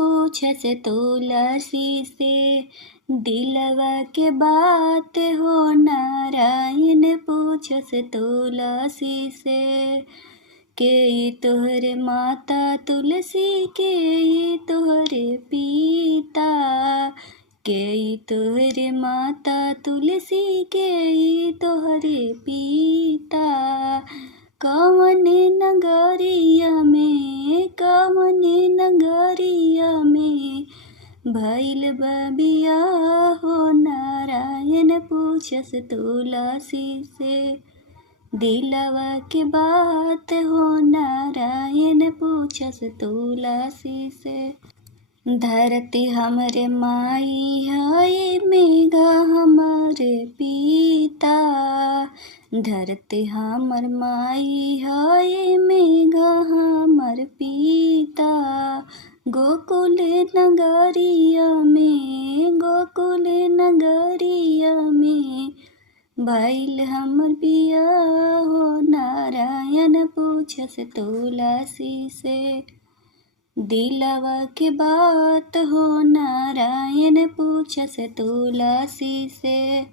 पूछस तुलसी से, दिलवा के बात हो नारायण पूछस तुलसी से। के तोहरे माता तुलसी, के तोहरे पिता, के तोहरे माता तुलसी, के तोहरे पिता। कवन नगरिया में, कवन नगरिया में भइल बबिया हो नारायण पूछस तुलसी से, दिलवा के बात हो नारायण पूछस तुलसी से। धरती हमरे माई है, मेघा हमारे पिता, धरती हमर माई है, मेघा हमर पिता। गोकुल नगरिया में, गोकुल नगरिया में भइल हमर बिया हो नारायण पूछस तुलसी से, दिलवा के बात हो नारायण पूछस तुलसी से।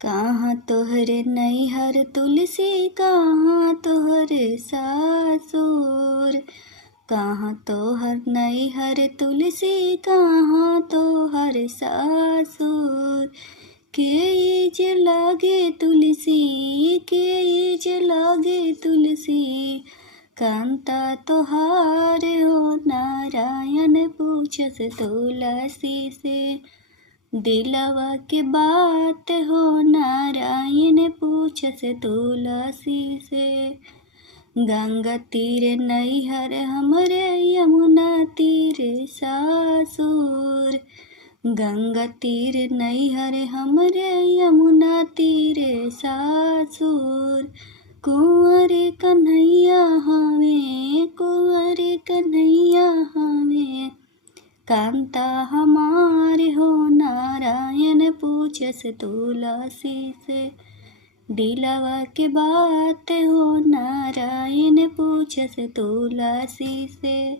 कहाँ तोहरे नैहर तुलसी, कहाँ तोहरे सासुर, कहाँ तोहर नैहर तुलसी, कहाँ तोहर सासुर। के जे लागे तुलसी, के जे लागे तुलसी, कांता तोहार हो नारायण पूछस तुलसी से, दिलवा के बात हो नारायण पूछस तुलसी से। गंगा तीरे नैहर हमरे, यमुना तीरे सासुर, गंगा तीर नैहर हमरे, यमुना तीरे सासुर। कुंवर कन्हैया हमें, कुंवर कन्हैया हमें, कांता हमारे हो नारायण पूछस तुलसी से, दिलवा के बात हो नारायण पूछस तुलसी से।